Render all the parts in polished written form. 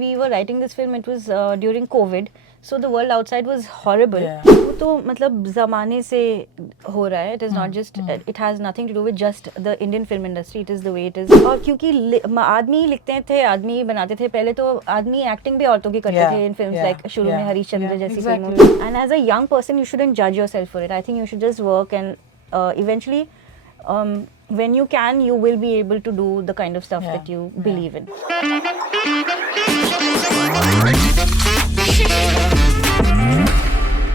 we were writing this film, it was during COVID, so the world outside was horrible. वो तो मतलब ज़माने से हो रहा है. It is not just, it has nothing to do with just the Indian film industry. It is the way it is. और क्योंकि आदमी लिखते थे, आदमी बनाते थे, पहले तो आदमी एक्टिंग भी औरतों की करते थे in films like शुरू में हरीशचंद्र जैसी फिल्मों में. And as a young person, you shouldn't judge yourself for it. I think you should just work and eventually. When you can, you will be able to do the kind of stuff that you believe in.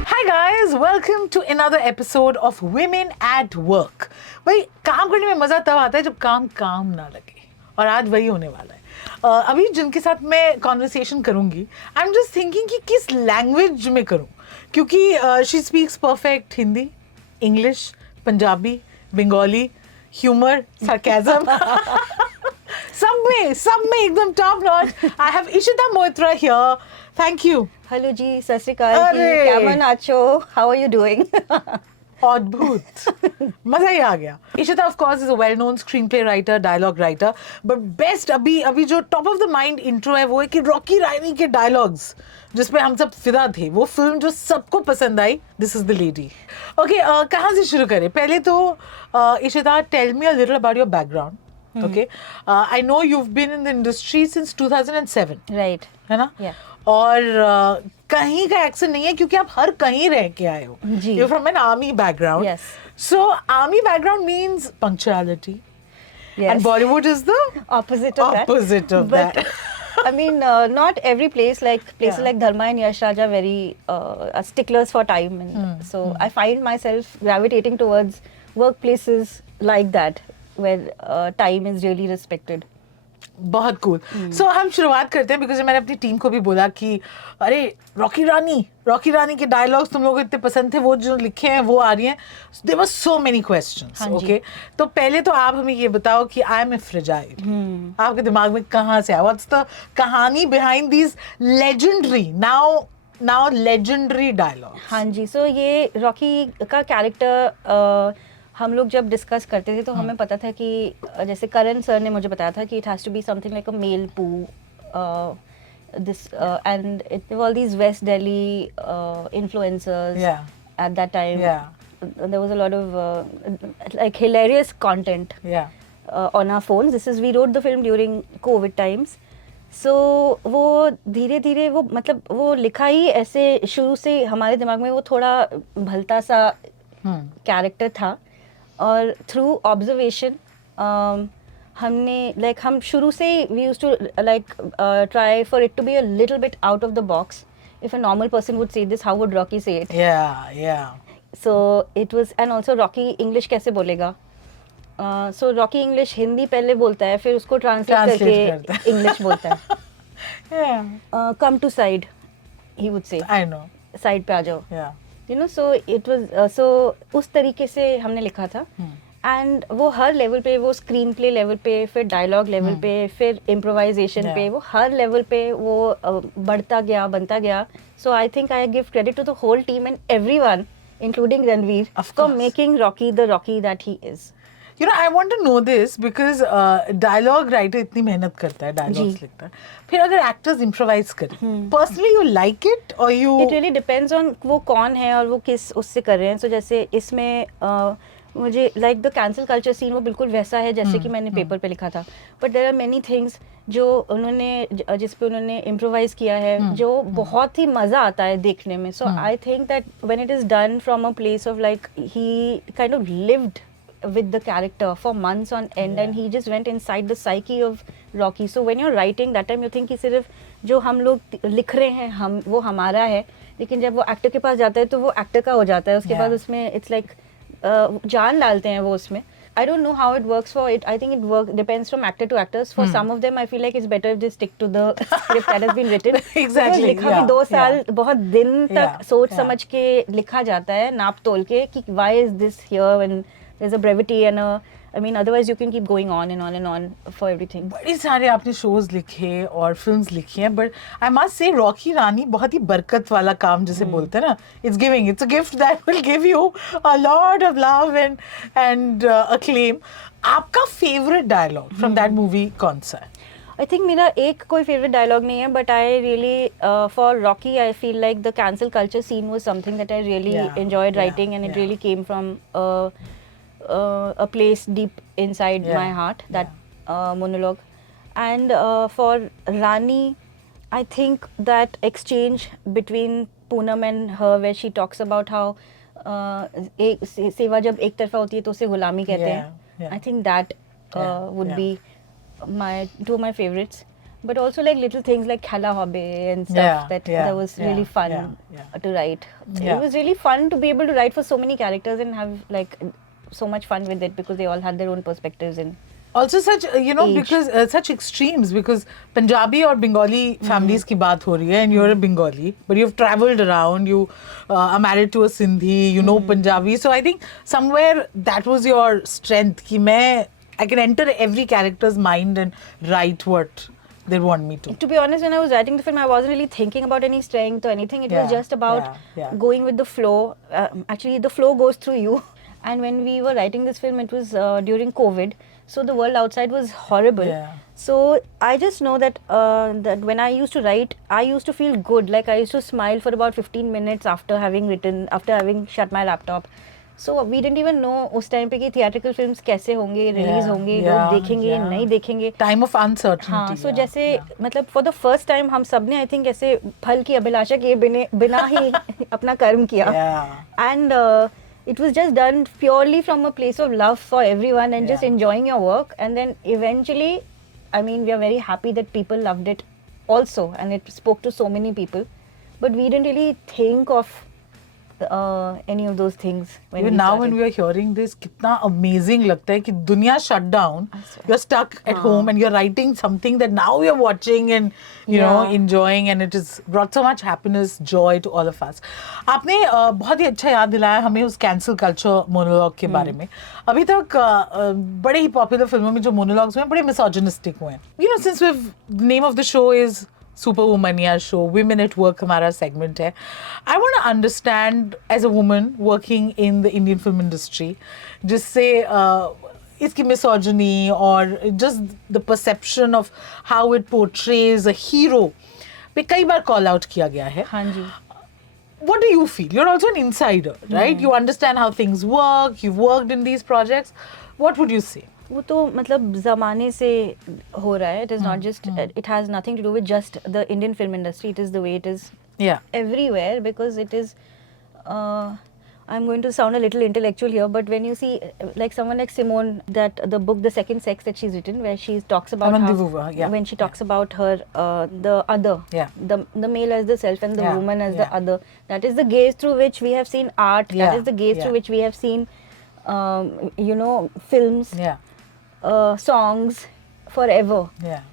Hi guys, welcome to another episode of Women at Work. भाई काम करने में मजा तब आता है जब काम ना लगे, और आज वही होने वाला है. अभी जिनके साथ मैं कॉन्वर्सेशन करूंगी, आई एम जस्ट थिंकिंग कि किस लैंग्वेज में करूं, क्योंकि she speaks perfect Hindi, English, Punjabi, Bengali, humour, sarcasm. सब में एकदम top notch. I have Ishita Moitra here. Thank you. Hello जी, सत श्री अकाल जी, caiman आचो, how are you doing? अद्भुत, मजा ही आ गया. Ishita of course is a well-known screenplay writer, dialogue writer, but best अभी जो top of the mind intro है वो है कि रॉकी रानी के dialogues जिसपे हम सब फिदा थे, वो फिल्म जो सबको पसंद आई, This is the lady. Okay, कहाँ से शुरू करें? पहले तो Ishita, tell me a little about your background. Okay, I know you've been in the industry since 2007. Right. है ना? Yeah. और कहीं का एक्सेंट नहीं है क्योंकि आप हर कहीं रह के आए हो. You're from an army background. Yes. So army background means punctuality. Yes. And Bollywood is the opposite of that. Opposite of But, that. I mean, not every place, like places like Dharma and Yash Raj are very sticklers for time, and so I find myself gravitating towards workplaces like that where time is really respected. बहुत cool. सो हम शुरुआत करते हैं because मैंने अपनी team को भी बोला कि अरे रॉकी रानी के डायलॉग्स तुम लोगों को इतने पसंद थे, वो जो लिखे हैं वो आ रही हैं. There were so many questions. Okay, तो पहले तो आप हमें ये बताओ कि आई एम ए फ्रेजाइल, आपके दिमाग में कहाँ से आया? व्हाट्स द कहानी behind these legendary now legendary dialogues? हाँ जी, सो ये रॉकी का कैरेक्टर हम लोग जब डिस्कस करते थे तो हमें पता था कि जैसे करण सर ने मुझे बताया था कि it has to be something like a male poo, this and it all these West Delhi influencers at that time. There was a lot of like hilarious content on our phones. We wrote the film during COVID times. So वो धीरे धीरे वो मतलब वो लिखा ही ऐसे शुरू से हमारे दिमाग में वो थोड़ा भलता सा कैरेक्टर था, और थ्रू ऑब्जर्वेशन हमने हम शुरू से we used to try for it to be a little bit out of the box. If a normal person would say this, how would Rocky say it? So it was, and also Rocky English कैसे बोलेगा? सो Rocky English Hindi पहले बोलता है, फिर उसको translate करके English बोलता है. Come to side he would say, I know, side पे आ जाओ. You know, so it was, so उस तरीके से हमने लिखा था. एंड वो हर लेवल पे, वो स्क्रीन प्ले लेवल पे, फिर डायलॉग लेवल पे, फिर इम्प्रोवाइजेशन पे, वो हर लेवल पे वो बढ़ता गया, बनता गया. So I think I give credit to the whole team and everyone including Ranveer for making Rocky the Rocky that he is. You know, I want to know this because dialogue writer इतनी मेहनत करता है, dialogues लिखता है, फिर अगर actors improvise करें, personally you like it or you? It really depends on वो कौन है और वो किस उससे कर रहे हैं. So जैसे इसमें मुझे like the cancel culture scene वो बिल्कुल वैसा है जैसे कि मैंने पेपर पे लिखा था. But there are many things जो उन्होंने जिस पे उन्होंने improvise किया है जो बहुत ही मज़ा आता है देखने में. So I think that when it is done from a place of like he kind of lived with the character for months on end, and he just went inside the psyche of Rocky. So when you're writing that time you think कि सिर्फ जो हम लोग लिख रहे हैं हम वो हमारा है, लेकिन जब वो एक्टर के पास जाता है तो वो एक्टर का हो जाता है. उसके बाद उसमें it's like जान डालते हैं वो उसमें. I don't know how it works for it. I think it depends from actor to actors. For some of them I feel like it's better if they stick to the script that has been written. Exactly. लिखा भी 2 साल बहुत दिन तक सोच समझ के लिखा जाता है, नाप तोल के कि why is this here, and there's a brevity and a, I mean otherwise you can keep going on and on and on for everything. बड़ी सारे आपने shows लिखे और films लिखी हैं, but I must say Rocky Rani बहुत ही बरकत वाला काम जिसे बोलते हैं ना, it's a gift that will give you a lot of love and acclaim. आपका favorite dialogue from that movie कौन सा है? I think मेरा एक कोई favorite dialogue नहीं है, but I really for Rocky I feel like the cancel culture scene was something that I really enjoyed writing, and it really came from a place deep inside my heart, that monologue. And for Rani, I think that exchange between Poonam and her, where she talks about how सेवा जब एक तरफा होती है तो उसे गुलामी कहते हैं. I think that would be two of my favorites. But also like little things like Khala Hobe and stuff that was really fun to write. It was really fun to be able to write for so many characters and have like so much fun with it, because they all had their own perspectives and also such because such extremes, because Punjabi or Bengali families ki baat ho rahi hai, and you're a Bengali, but you've traveled around, you are married to a Sindhi, you know Punjabi, so I think somewhere that was your strength ki I can enter every character's mind and write what they want me to. To be honest, when I was writing the film, I wasn't really thinking about any strength or anything. It was just about going with the flow. Actually, the flow goes through you. And when we were writing this film, it was during COVID. So the world outside was horrible. So I just know that that when I used to write, I used to feel good. Like I used to smile for about 15 minutes after having written, after having shut my laptop. So we didn't even know उस time पे कि theatrical films कैसे होंगे, release होंगे, लोग देखेंगे, नहीं देखेंगे. Time of uncertainty. हाँ, so जैसे मतलब for the first time हम सब ने I think ऐसे फल की अभिलाषा के बिना ही अपना कर्म किया. And it was just done purely from a place of love for everyone and just enjoying your work. And then eventually, I mean, we are very happy that people loved it also, and it spoke to so many people. But we didn't really think of any of those things when even now when we are hearing this, kitna amazing लगता है कि दुनिया shut down, you're stuck at home and you're writing something that now you're watching and you know enjoying, and it has brought so much happiness, joy to all of us. आपने बहुत ही अच्छा याद दिलाया हमें उस cancel culture monologue के बारे में. अभी तक बड़े ही popular फिल्मों में जो monologues हुए बड़े misogynistic हुए. You know, since the name of the show is Superwoman या show, Women at Work हमारा segment है. I want to understand as a woman working in the Indian film industry, जिससे इसकी misogyny or just the perception of how it portrays a hero पे कई बार call out किया गया है. हाँ जी. What do you feel? You're also an insider, right? You understand how things work. You've worked in these projects. What would you say? वो तो मतलब ज़माने से हो रहा है. It is not just, it has nothing to do with just the Indian film industry. It is the way it is everywhere, because it is, I'm going to sound a little intellectual here, but when you see like someone like Simone, that the book The Second Sex that she's written, where she talks about how, when she talks about her, the other, the male as the self and the woman as the other, that is the gaze through which we have seen art, that is the gaze through which we have seen you know, films, songs forever.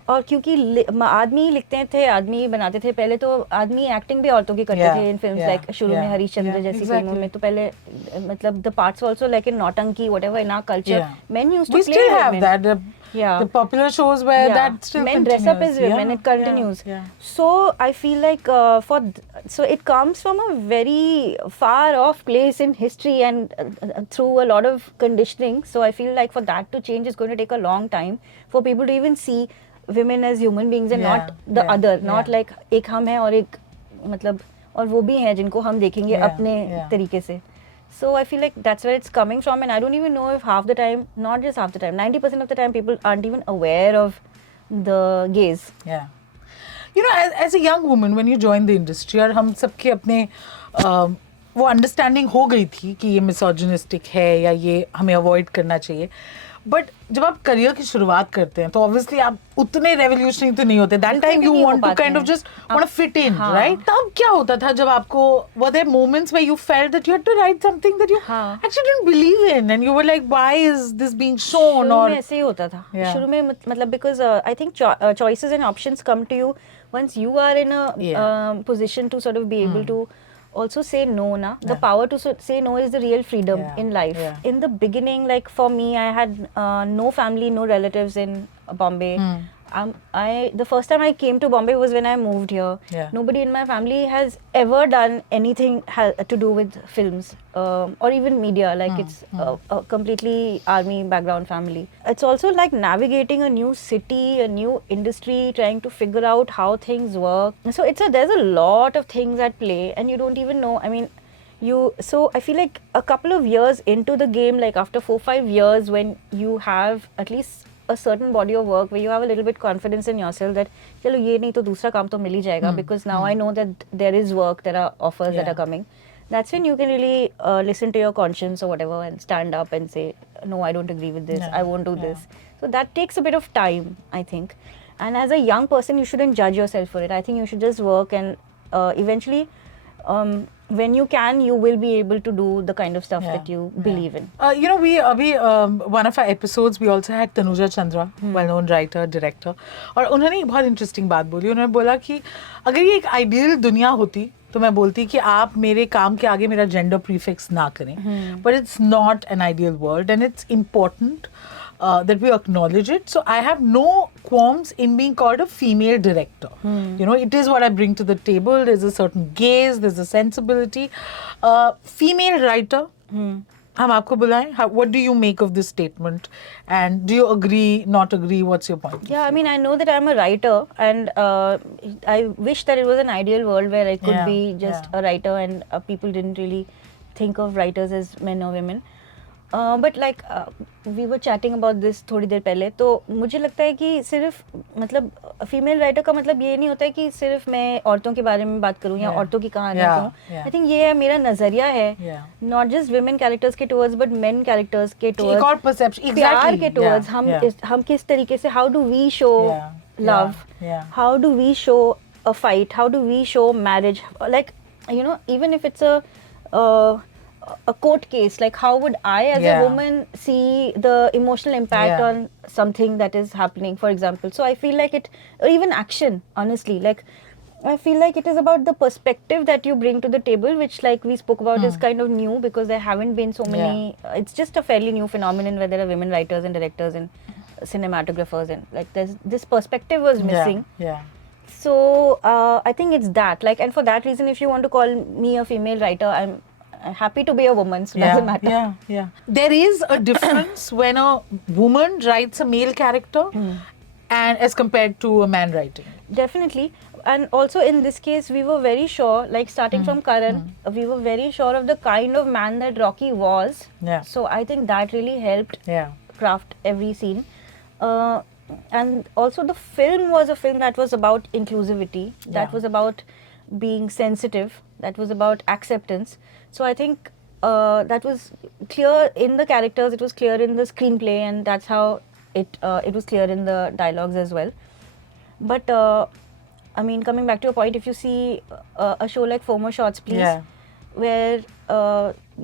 और क्योंकि आदमी लिखते थे, आदमी बनाते थे, पहले तो आदमी एक्टिंग भी औरतों की करते थे इन फिल्म्स, लाइक शुरू में हरीशचंद्र जैसी फिल्मों में तो पहले मतलब the parts also like in Nautanki, whatever, in our culture, men used to play. We still have that. The popular shows where that still men continues. dress up as women, it continues. So I feel like so it comes from a very far off place in history and through a lot of conditioning. So I feel like for that to change is going to take a long time for people to even see women as human beings and not the other, not like एक हम हैं और एक मतलब और वो भी हैं जिनको हम देखेंगे अपने तरीके से. So I feel like that's where it's coming from, and I don't even know if half the time, not just half the time, 90% of the time people aren't even aware of the gaze. You know, as a young woman when you join the industry, और हम सबके अपने वो understanding हो गई थी कि ये misogynistic है या ये हमें avoid करना चाहिए. But जब आप करियर की शुरुआत करते हैं तो obviously आप उतने revolutionary तो नहीं होते. That time you want to kind of just want to fit in, right? तब क्या होता था जब आपको, were there moments where you felt that you had to write something that you actually didn't believe in and you were like, why is this being shown? शुरू में ऐसे ही होता था. शुरू में मतलब because I think choices and options come to you once you are in a position to sort of be able to also say no, na. The power to say no is the real freedom in life. In the beginning, like for me, I had no family, no relatives in Bombay. the first time I came to Bombay was when I moved here. Yeah. Nobody in my family has ever done anything to do with films or even media. Like it's a completely army background family. It's also like navigating a new city, a new industry, trying to figure out how things work. So there's a lot of things at play, and you don't even know. I mean, so I feel like a couple of years into the game, like after 4-5 years, when you have at least a certain body of work where you have a little bit confidence in yourself that chalo ye nahi to dusra kaam to mil hi jayega, because now I know that there is work, there are offers that are coming. That's when you can really listen to your conscience or whatever and stand up and say, no, I don't agree with this, I won't do this. So that takes a bit of time, I think. And as a young person, you shouldn't judge yourself for it. I think you should just work, and eventually when you can, you will be able to do the kind of stuff that you believe in. You know, one of our episodes, we also had Tanuja Chandra, well-known writer, director. और उन्होंने एक बहुत interesting बात बोली. उन्होंने बोला कि अगर ये एक ideal दुनिया होती, तो मैं बोलती कि आप मेरे काम के आगे मेरा gender prefix ना करें. But it's not an ideal world, and it's important that we acknowledge it. So I have no qualms in being called a female director. You know, it is what I bring to the table. There's a certain gaze, there's a sensibility. Female writer, हम आपको बुलाएं. What do you make of this statement? And do you agree, not agree? What's your point? Yeah, I mean, I know that I'm a writer, and I wish that it was an ideal world where I could be just a writer, and people didn't really think of writers as men or women. But like we were chatting about this थोड़ी देर पहले, तो मुझे लगता है कि सिर्फ मतलब female writer का मतलब ये नहीं होता है कि सिर्फ मैं औरतों के बारे में बात करूँ या औरतों की कहानियाँ कहूँ. आई थिंक ये है मेरा नजरिया है, नॉट जस्ट वुमेन कैरेक्टर्स के टुवर्ड्स बट मेन कैरेक्टर्स के टुवर्ड्स, एक और perception, प्यार के टुवर्ड्स. हम किस तरीके से, how do we show love, how do we show a fight, how do we show marriage, like you know, even if it's a court case, like how would I as a woman see the emotional impact on something that is happening, for example. So I feel like it, or even action, honestly, like I feel like it is about the perspective that you bring to the table, which like we spoke about is kind of new, because there haven't been so many, it's just a fairly new phenomenon where there are women writers and directors and cinematographers, and like this perspective was missing. So I think it's that, like, and for that reason, if you want to call me a female writer, I'm happy to be a woman, so it doesn't matter. There is a difference when a woman writes a male character and as compared to a man writing. Definitely. And also in this case, we were very sure, like starting from Karan, we were very sure of the kind of man that Rocky was. So I think that really helped craft every scene. And also the film was a film that was about inclusivity, that was about being sensitive, that was about acceptance. So I think that was clear in the characters, it was clear in the screenplay, and that's how it was clear in the dialogues as well. But I mean, coming back to your point, if you see a show like Four More Shots, Please, where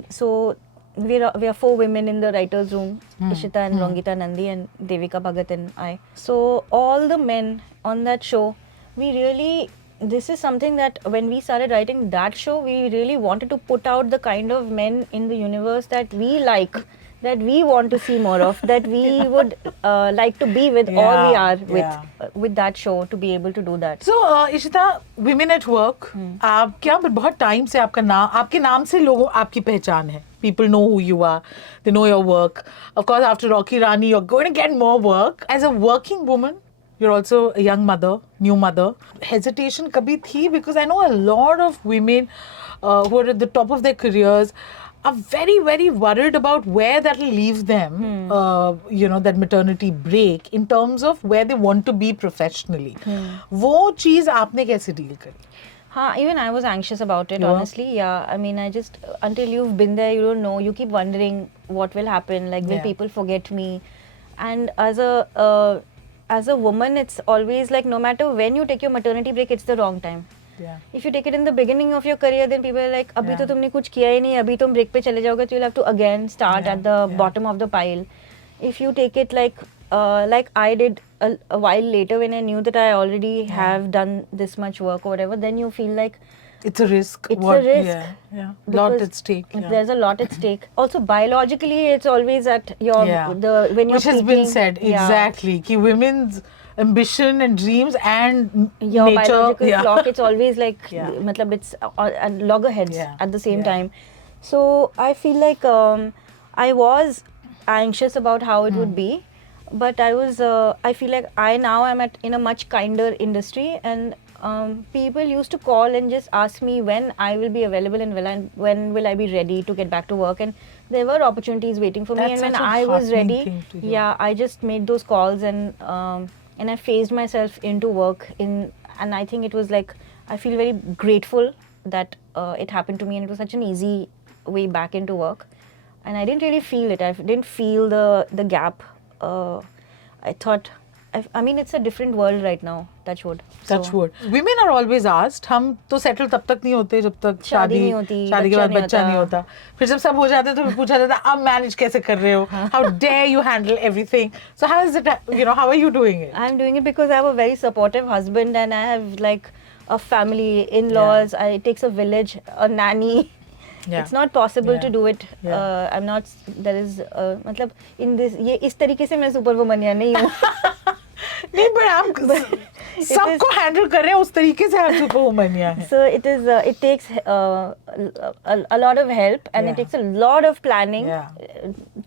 so we are 4 women in the writers' room, Ishita and Rongita Nandi and Devika Bhagat and I. So all the men on that show, we really, this is something that when we started writing that show, we really wanted to put out the kind of men in the universe that we like, that we want to see more of, that we would like to be with, or we are with that show, to be able to do that. So Ishita, women at work, आप क्या बहुत time से आपके नाम से लोगों आपकी पहचान है. People know who you are, they know your work. Of course, after Rocky Rani, you're going to get more work. As a working woman, you're also a young mother, new mother. Hesitation kabhi thi, because I know a lot of women who are at the top of their careers are very, very worried about where that will leave them, you know, that maternity break, in terms of where they want to be professionally. वो चीज़ आपने कैसे deal करी? Even I was anxious about it, honestly. I mean, I just, until you've been there, you don't know. You keep wondering what will happen. Like, will people forget me? And as a woman, it's always like, no matter when you take your maternity break, it's the wrong time. If you take it in the beginning of your career, then people are like, अभी तो तुमने कुछ किया ही नहीं, अभी तुम break पे चले जाओगे, तो you'll have to again start at the bottom of the pile. If you take it like I did a while later, when I knew that I already have done this much work or whatever, then you feel like it's a risk. It's a risk. Lot at stake. There's a lot at stake. Also, biologically, it's always at your when you're which has been said, exactly. Ki women's ambition and dreams and your nature. biological clock, it's always like, Yeah. matlab it's at loggerheads Yeah. at the same Yeah. time. So I feel like I was anxious about how it would be, but I feel like I now am in a much kinder industry, and people used to call and just ask me when I will be available and when will I be ready to get back to work, and there were opportunities waiting for me. That's And when such a I was heartening ready, thing to hear. yeah, I just made those calls, and I phased myself into work and I think it was like, I feel very grateful that it happened to me, and it was such an easy way back into work, and I didn't really feel it. I didn't feel the gap. I thought, I mean, it's a different world right now. Touch wood. Touch wood. Women are always asked, हम तो settle तब तक नहीं होते जब तक शादी नहीं होती, शादी के बाद बच्चा नहीं होता. फिर जब सब हो जाते हैं तो फिर पूछा जाता है, अब manage कैसे कर रहे हो? How dare you handle everything? So how is it? How are you doing it? I'm doing it because I have a very supportive husband, and I have like a family, in-laws. It takes a village, a nanny. Yeah. It's not possible Yeah. to do it. Yeah. I'm not. There is मतलब in this ये इस तरीके से मैं superwoman या नहीं हूँ. नहीं, but आप सबको handle कर रहे हैं उस तरीके से आप superwoman या हैं. So it is. It takes a lot of help, and Yeah. it takes a lot of planning Yeah.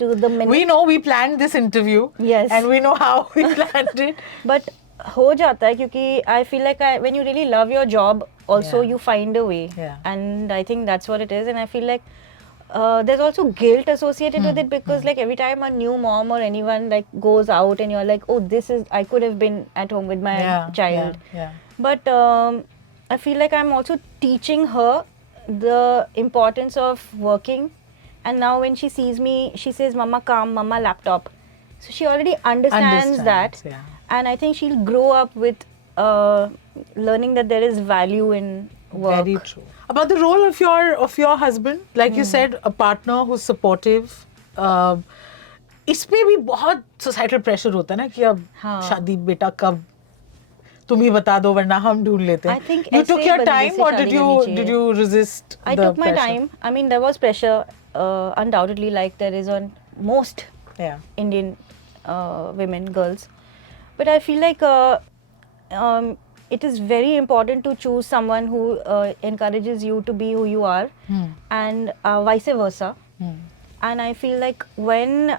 to the minute. We know we planned this interview. Yes. And we know how we planned it. But हो जाता है क्योंकि I feel like when you really love your job, also Yeah. you find a way. Yeah. And I think that's what it is. And I feel like there's also guilt associated with it, because like every time a new mom or anyone like goes out and you're like, oh, I could have been at home with my child. Yeah. But I feel like I'm also teaching her the importance of working. And now when she sees me, she says, Mama calm, Mama laptop. So she already understands that. Yeah. And I think she'll grow up with learning that there is value in work. Very true. About the role of your husband, like you said, a partner who's supportive. इसमें भी बहुत societal pressure होता है ना कि अब हाँ. शादी बेटा कब तुम ही बता दो वरना हम ढूंढ लेते I हैं. think You took ऐसे your बंदे time, से or शादी did करनी you चाहिए. resist I the took my pressure? time. I mean, there was pressure, undoubtedly, like there is on most Yeah. Indian women, girls. But I feel like it is very important to choose someone who encourages you to be who you are, and vice versa. And I feel like when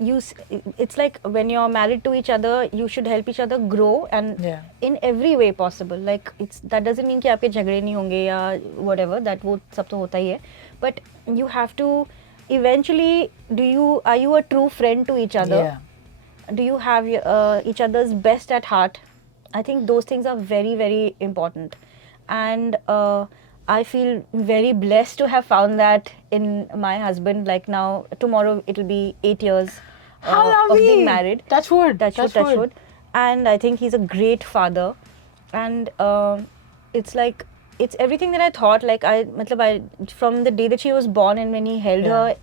it's like when you're married to each other, you should help each other grow, and in every way possible. Like that doesn't mean कि आपके झगड़े नहीं होंगे या whatever, that वो सब तो होता ही है. But you have to eventually, are you a true friend to each other? Yeah. Do you have each other's best at heart? I think those things are very, very important. And I feel very blessed to have found that in my husband. Like now, tomorrow it'll be 8 years of being married. Touch wood. Touch wood. And I think he's a great father. And it's like, it's everything that I thought. Like from the day that she was born and when he held her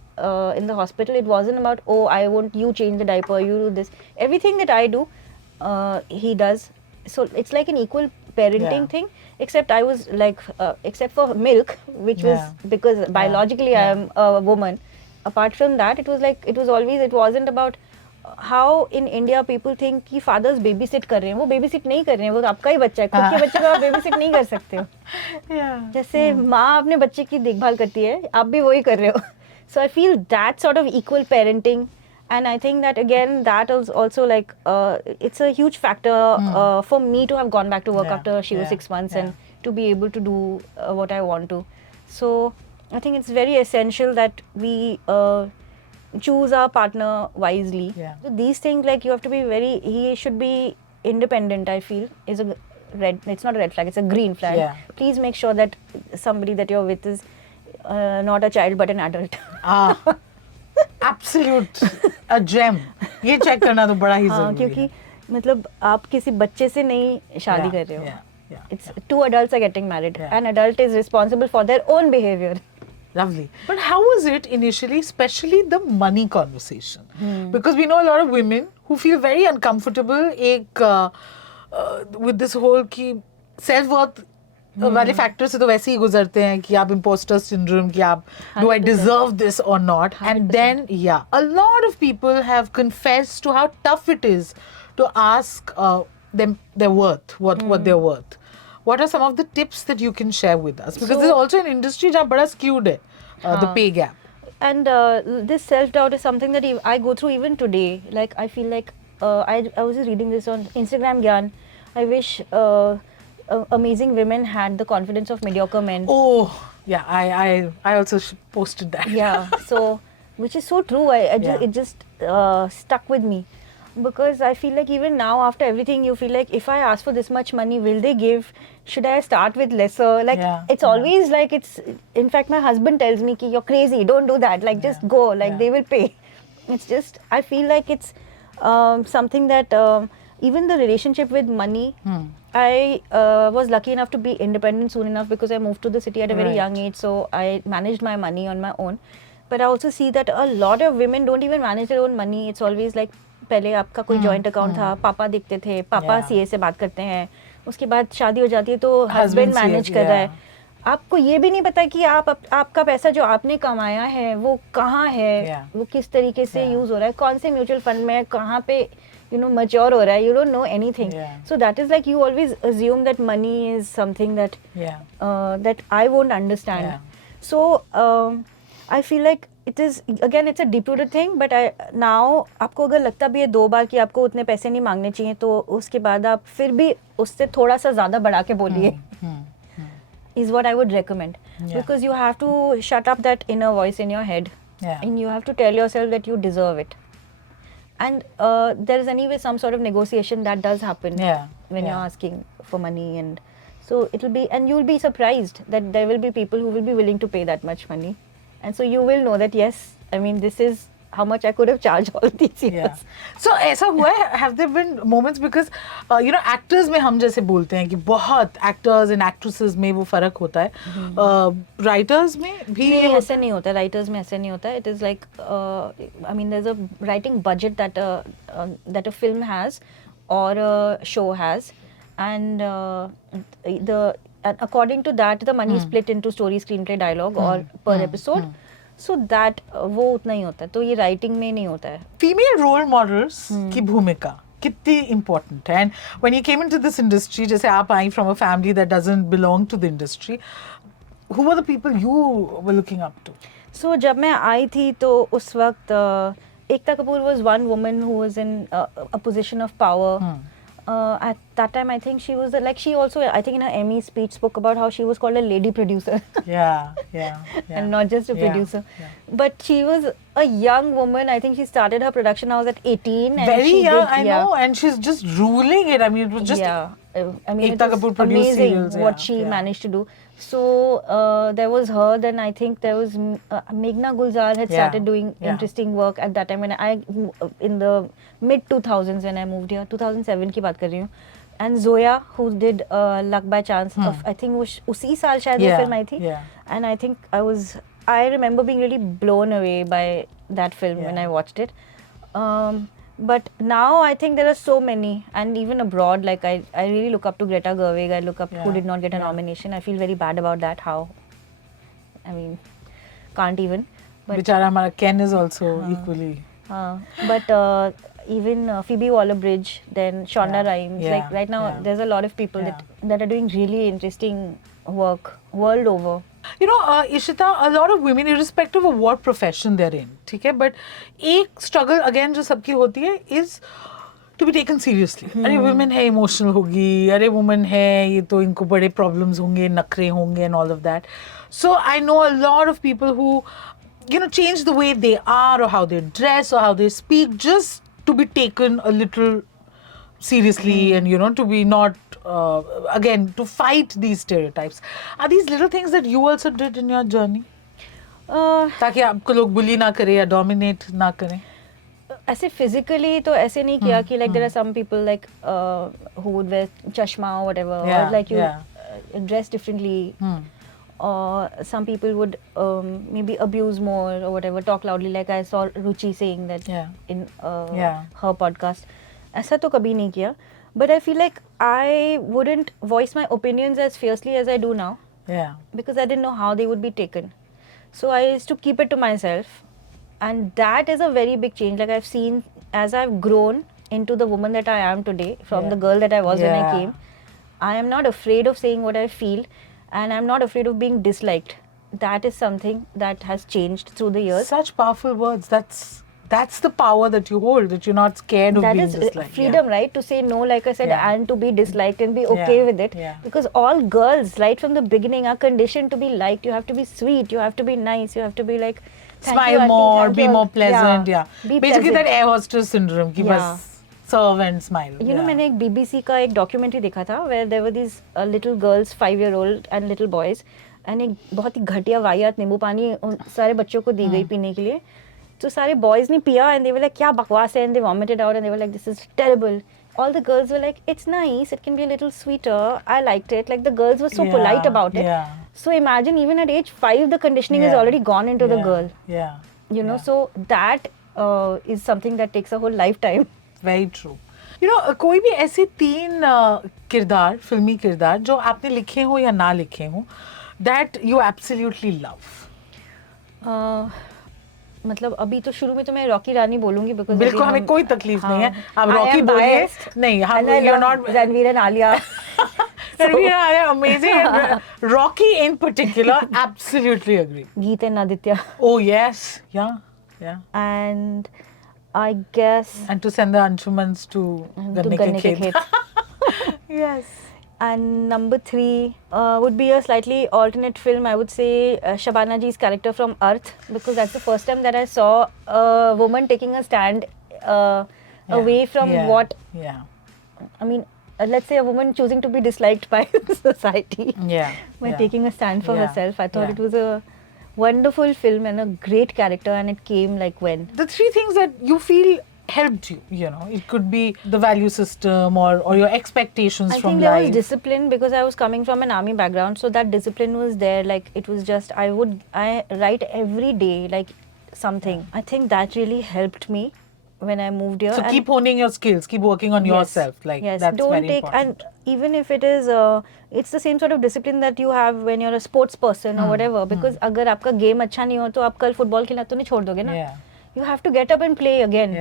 in the hospital, it wasn't about, oh, I want you change the diaper, you do this. Everything that I do, he does. So it's like an equal parenting thing, except I was like, except for milk, which was because biologically I am a woman. Apart from that, it was like, it wasn't about how in India people think कि fathers babysit कर रहे हैं. वो babysit नहीं कर रहे हैं, वो आपका ही बच्चा है. खुद के बच्चे को आप babysit नहीं कर सकते हो. जैसे माँ अपने बच्चे की देखभाल करती है, आप भी वही कर रहे हो. So I feel that sort of equal parenting, and I think that again, that is also like, it's a huge factor for me to have gone back to work after she was 6 months and to be able to do what I want to. So I think it's very essential that we choose our partner wisely. So these things, like you have to be he should be independent, I feel, is it's not a red flag, it's a green flag. Please make sure that somebody that you're with is not a child but an adult. Absolute a gem. ये check करना तो बड़ा ही जरूरी है. क्योंकि मतलब आप किसी बच्चे से नहीं शादी कर रहे हो. It's 2 adults are getting married. An adult is responsible for their own behavior. Lovely. But how was it initially, especially the money conversation? Because we know a lot of women who feel very uncomfortable with this whole कि self-worth वाले factors से तो वैसे ही गुजरते हैं कि आप imposter syndrome, कि आप do I deserve this or not? 100%. And then a lot of people have confessed to how tough it is to ask them their worth, what they're worth, what are some of the tips that you can share with us? Because there's also an industry जहाँ बड़ा skewed है, the pay gap. And this self-doubt is something that I go through even today. Like, I feel like I was just reading this on Instagram Gyan. I wish amazing women had the confidence of mediocre men. Oh, yeah, I also posted that. Yeah, so, which is so true. It just stuck with me. Because I feel like even now, after everything, you feel like, if I ask for this much money, will they give? Should I start with lesser? Like, it's always like, in fact, my husband tells me, ki, you're crazy, don't do that. Like, just go, like, they will pay. It's just, I feel like it's something that, even the relationship with money, I was lucky enough to be independent soon enough because I moved to the city at a very young age. So I managed my money on my own. But I also see that a lot of women don't even manage their own money. It's always like, पहले आपका कोई joint account था, पापा देखते थे, पापा CA से बात करते हैं, उसके बाद शादी हो जाती है तो हस्बैंड मैनेज कर रहा है. आपको ये भी नहीं पता कि आपका पैसा जो आपने कमाया है वो कहाँ है, वो किस तरीके से यूज हो रहा है, कौन से म्यूचुअल फंड में, कहाँ पे मैच्योर हो रहा है. You don't know anything. So that is like, you always assume that money is something that I won't understand. So I feel like it's a deep-rooted thing, but now आपको अगर लगता भी है 2 बार कि आपको उतने पैसे नहीं मांगने चाहिए, तो उसके बाद आप फिर भी उससे थोड़ा सा ज़्यादा बढ़ा के बोलिए, is what I would recommend. Because you have to shut up that inner voice in your head, and you have to tell yourself that you deserve it. And there is anyway some sort of negotiation that does happen when you're asking for money, and so it'll be, and you'll be surprised that there will be people who will be willing to pay that much money. And so you will know that, yes, I mean, this is how much I could have charged all these years. So ऐसा हुआ है, have there been moments, because actors में हम जैसे बोलते हैं कि बहुत actors and actresses में वो फर्क होता है, writers में भी नहीं, ऐसे नहीं होता. Writers में ऐसे नहीं होता. It is like, I mean, there's a writing budget that a film has or a show has, and according to that the money is split into story, screenplay, dialogue or per episode. So that वो उतना ही होता है. तो ये writing में नहीं होता है. Female role models की भूमिका कितनी important है? And when you came into this industry, जैसे आप आई from a family that doesn't belong to the industry, who were the people you were looking up to? So जब मैं आई थी तो उस वक्त Ekta Kapoor was one woman who was in a position of power. At that time, I think she was she also, I think in her Emmy speech, spoke about how she was called a lady producer. And not just a producer. But she was a young woman. I think she started her production house at 18. And very young, I know, and she's just ruling it. I mean, it was just I mean, it was amazing what she managed to do. So there was her. Then I think there was Meghna Gulzar had started doing interesting work at that time. When in the mid 2000s when I moved here, 2007 की बात कर रही हूँ. And Zoya, who did Luck by Chance, I think वो उसी साल शायद वो film आई थी. And I think I remember being really blown away by that film when I watched it. But now I think there are so many, and even abroad, like I really look up to Greta Gerwig. I look up who did not get a nomination. I feel very bad about that. How? I mean, can't even. But बेचारा हमारा Ken is also equally. But even Phoebe Waller-Bridge, then Shonda Rhimes. Like right now, there's a lot of people that are doing really interesting work world over. You know, Ishita, a lot of women, irrespective of what profession they're in, ठीक है, but एक struggle again जो सबकी होती है is to be taken seriously. अरे women है emotional होगी, अरे women है ये तो इनको बड़े problems होंगे, नखरे होंगे and all of that. So I know a lot of people who, change the way they are or how they dress or how they speak just to be taken a little seriously and to be not again to fight these stereotypes. Are these little things that you also did in your journey? ताकि आपको लोग bully ना करें या dominate ना करें? ऐसे physically तो ऐसे नहीं किया कि like there are some people like who would wear chashma or whatever, or like you dress differently. Or some people would maybe abuse more or whatever, talk loudly, like I saw Ruchi saying that in her podcast. ऐसा तो कभी नहीं किया. But I feel like I wouldn't voice my opinions as fiercely as I do now. Because I didn't know how they would be taken. So I used to keep it to myself. And that is a very big change. Like I've seen as I've grown into the woman that I am today, from the Yeah. girl that I was when I Yeah. came. I am not afraid of saying what I feel, and I'm not afraid of being disliked. That is something that has changed through the years. Such powerful words. That's the power that you hold, that you're not scared of That being is disliked. freedom, right? To say no, like I said, Yeah. and to be disliked and be okay Yeah. with it. Yeah. Because all girls, right from the beginning, are conditioned to be liked. You have to be sweet. You have to be nice. You have to be like, thank Smile you, auntie, more, thank be you, more pleasant. Yeah. Be Basically pleasant. that air hostess syndrome ki Yeah. bas serve and smile. You know, मैंने एक BBC का एक documentary देखा था where there were these little girls, 5-year-old and little boys, and एक बहुत ही घटिया वाहियात नींबू पानी उन सारे बच्चों को दी गई पीने के लिए. तो सारे boys ने पिया and they were like क्या बकवास है, and they vomited out and they were like this is terrible. All the girls were like it's nice, it can be a little sweeter, I liked it. Like the girls were so polite about it. Yeah. So imagine even at age 5 the conditioning is already gone into the girl. Yeah. You know, Yeah. so that is something that takes a whole lifetime. Very true. You know, कोई भी ऐसे 3 किरदार, फिल्मी किरदार जो आपने लिखे हो या ना लिखे हो, that you absolutely love. मतलब अभी तो शुरू में तो मैं रॉकी रानी बोलूंगी बिकॉज़ बिल्कुल हमें कोई तकलीफ नहीं है. आप रॉकी बोलिए. नहीं, हम you're not Ranveer and Alia. Ranveer are amazing. And Rocky in particular, absolutely agree. गीत and Aditya. Oh yes, yeah. And I guess And to send the Anshumans to Ganne गन्ने ke के khet. खेत. Yes. And number 3 would be a slightly alternate film. I would say Shabana ji's character from Earth, because that's the first time that I saw a woman taking a stand away from what, I mean, let's say a woman choosing to be disliked by society by taking a stand for herself. I thought it was a wonderful film and a great character, and it came like when. The 3 things that you feel helped you, you know, it could be the value system or your expectations I from think there life. was discipline, because I was coming from an army background, so that discipline was there. Like it was just I write every day like something. I think that really helped me when I moved here. So keep honing your skills, keep working on yourself. Like that's don't very take important. And even if it is it's the same sort of discipline that you have when you're a sports person or whatever, because अगर आपका game अच्छा नहीं हो तो आप कल football खेलना तो नहीं छोड़ दोगे ना. You have to get up and play again.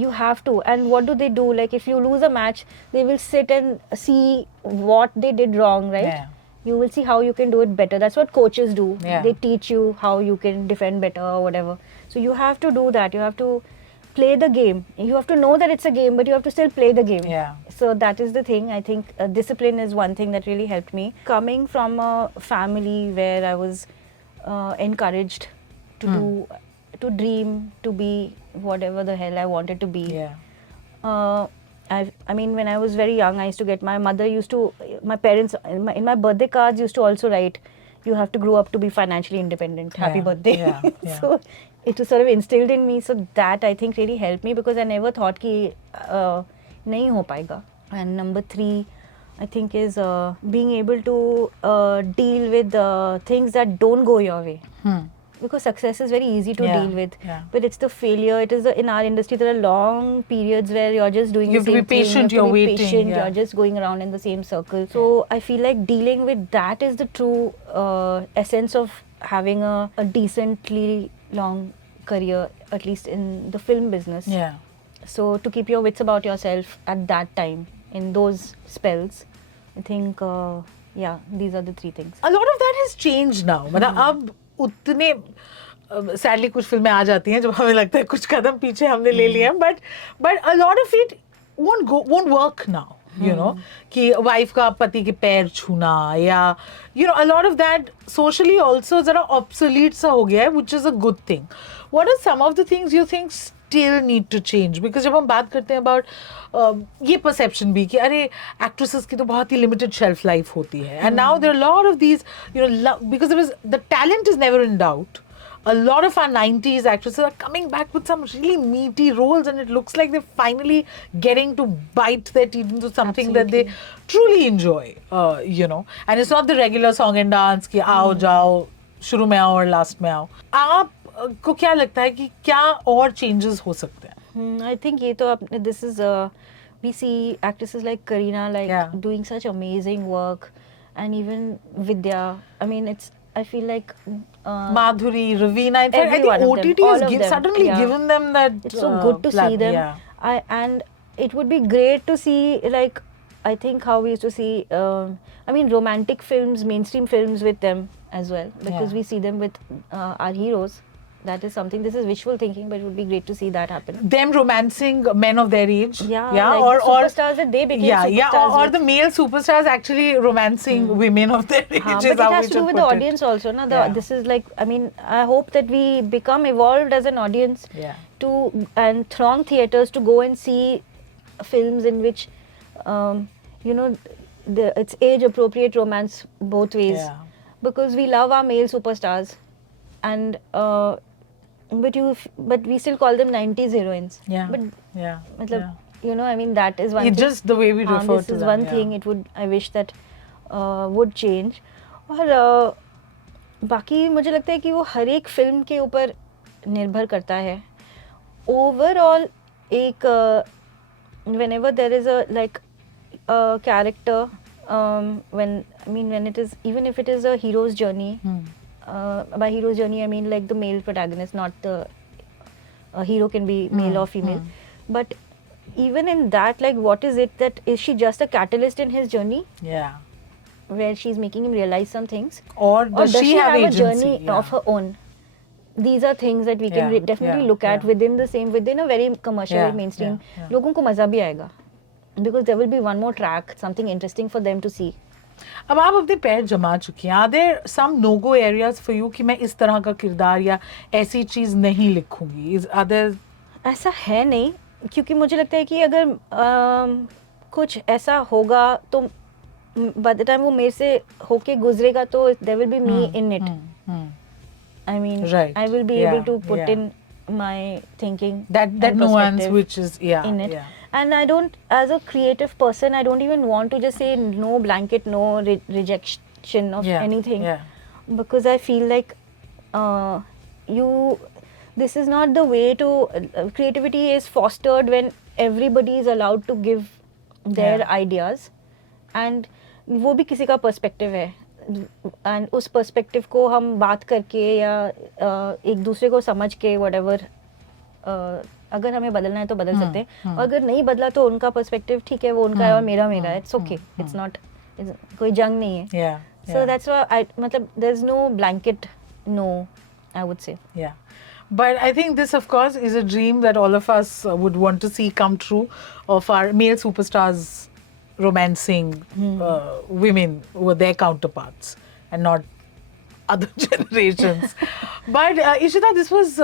You have to. And what do they do? Like if you lose a match, they will sit and see what they did wrong, right? You will see how you can do it better. That's what coaches do. They teach you how you can defend better or whatever. So you have to do that. You have to play the game. You have to know that it's a game, but you have to still play the game. So that is the thing. I think discipline is one thing that really helped me. Coming from a family where I was encouraged to do, to dream, to be whatever the hell I wanted to be. I mean, when I was very young, I used to get, my mother used to, my parents, in my birthday cards used to also write, you have to grow up to be financially independent. Happy birthday. So it was sort of instilled in me. So that I think really helped me, because I never thought ki nahi ho paega. And number 3, I think is being able to deal with things that don't go your way. Because success is very easy to deal with, but it's the failure. It is in our industry there are long periods where you're just doing the same thing. You have to be patient. You're waiting. You're just going around in the same circle. So I feel like dealing with that is the true essence of having a decently long career, at least in the film business. So to keep your wits about yourself at that time, in those spells, I think these are the 3 things. A lot of that has changed now. मतलब अब उतने sadly कुछ फिल्में आ जाती हैं जब हमें लगता है कुछ कदम पीछे हमने ले लिए हैं, but a lot of it won't work now, you know, कि वाइफ का पति के पैर छूना या you know, a lot of that socially also जरा obsolete सा हो गया है, which is a good thing. What are some of the things you think still need to change? Because जब हम बात करते हैं about ये perception भी कि अरे actresses की तो बहुत ही limited shelf life होती है, and now there are a lot of these, you know, because the talent is never in doubt. A lot of our 90s actresses are coming back with some really meaty roles, and it looks like they're finally getting to bite their teeth into something that they truly enjoy, you know. And it's not the regular song and dance कि आओ जाओ शुरू में आओ और last में आओ. आप को क्या लगता है कि क्या और changes हो सकते हैं? I think ये तो this is we see actresses like Kareena doing such amazing work, and even Vidya. I mean, I feel like Madhuri, Raveena, in fact, I think OTT has suddenly given them that it's so good to see them. And it would be great to see, like, I think how we used to see, I mean, romantic films, mainstream films with them as well, because Yeah. we see them with our heroes. That is something, this is wishful thinking, but it would be great to see that happen. Them romancing men of their age. Yeah, like the superstars that they became superstars or with. the male superstars actually romancing women of their age. But is it how we has to do should with the put it. audience also, na? Yeah. This is like, I mean, I hope that we become evolved as an audience Yeah. and throng theaters to go and see films in which, you know, it's age appropriate romance both ways. Yeah. Because we love our male superstars, and but we still call them 90s heroines. Yeah. But Yeah. matlab, Yeah. you know, I mean, that is one It's thing. just the way we refer This to is them. one yeah. thing I wish that would change. और बाकी मुझे लगता है कि वो हर एक film के ऊपर निर्भर करता है. ओवरऑल एक whenever there is a like a character, when it is, even if it is a hero's journey, by hero's journey I mean like the male protagonist, not the hero can be male or female, but even in that, like, what is it that, is she just a catalyst in his journey Yeah. where she's making him realize some things, Or or does does she have agency? a journey Yeah. of her own? These are things that we can Yeah, definitely yeah, look at yeah. within a very commercial, Yeah, mainstream. yeah. लोगों को मजा भी आएगा, because there will be one more track, something interesting for them to see. अब आप अपने पैर जमा चुकी हैं. Are there some no-go areas for you कि मैं इस तरह का किरदार या ऐसी चीज नहीं लिखूंगी? Are there? ऐसा है नहीं, क्योंकि मुझे लगता है कि अगर कुछ ऐसा होगा तो by the time वो मेरे से होके गुजरेगा तो there will be me in it. I mean, Right. I will be Yeah, able to put yeah. in my thinking That and nuance perspective which is in it. yeah. And I don't, as a creative person, I don't even want to just say no blanket, no rejection of Yeah, anything, yeah. because I feel like this is not the way to, creativity is fostered when everybody is allowed to give their Yeah. ideas, and वो भी किसी का perspective है, and उस perspective को हम बात करके या एक दूसरे को समझ के whatever, अगर हमें बदलना है तो बदल सकते हैं, और अगर नहीं बदला तो उनका पर्सपेक्टिव ठीक है, वो उनका है और मेरा है, इट्स ओके, इट्स नॉट, कोई जंग नहीं है. Yeah. So that's why मतलब there's no blanket no, I would say. Yeah. But I think this, of course, is a dream that all of us would want to see come true, of our male superstars romancing women who are their counterparts and not other generations. But Ishita, this was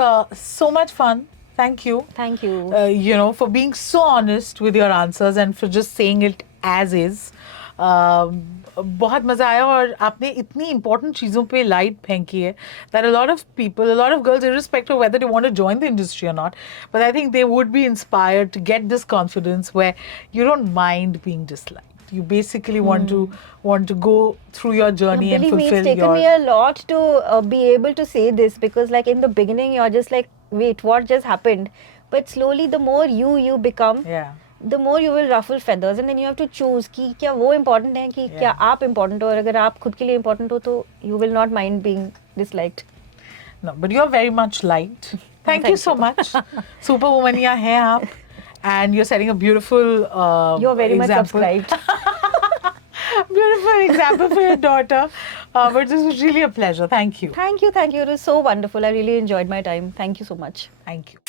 so much fun. Thank you. Thank you. You know, for being so honest with your answers and for just saying it as is. बहुत मजा आया, और आपने इतनी important चीज़ों पे light फेंकी है that a lot of people, a lot of girls, irrespective of whether they want to join the industry or not, but I think they would be inspired to get this confidence where you don't mind being disliked. You basically want to go through your journey and Believe me, fulfill it's taken your. me a lot to be able to say this, because like in the beginning you're just like, wait, what just happened? But slowly the more you become, Yeah. the more you will ruffle feathers, and then you have to choose कि क्या वो important है कि क्या आप important हो, और अगर आप खुद के लिए important हो तो you will not mind being disliked. No, but you're very much liked. Thank you so much. Superwoman ya hai aap, and you're setting a beautiful You're very example. much subscribed. Beautiful example for your daughter. But this was really a pleasure. Thank you. Thank you. It was so wonderful. I really enjoyed my time. Thank you so much. Thank you.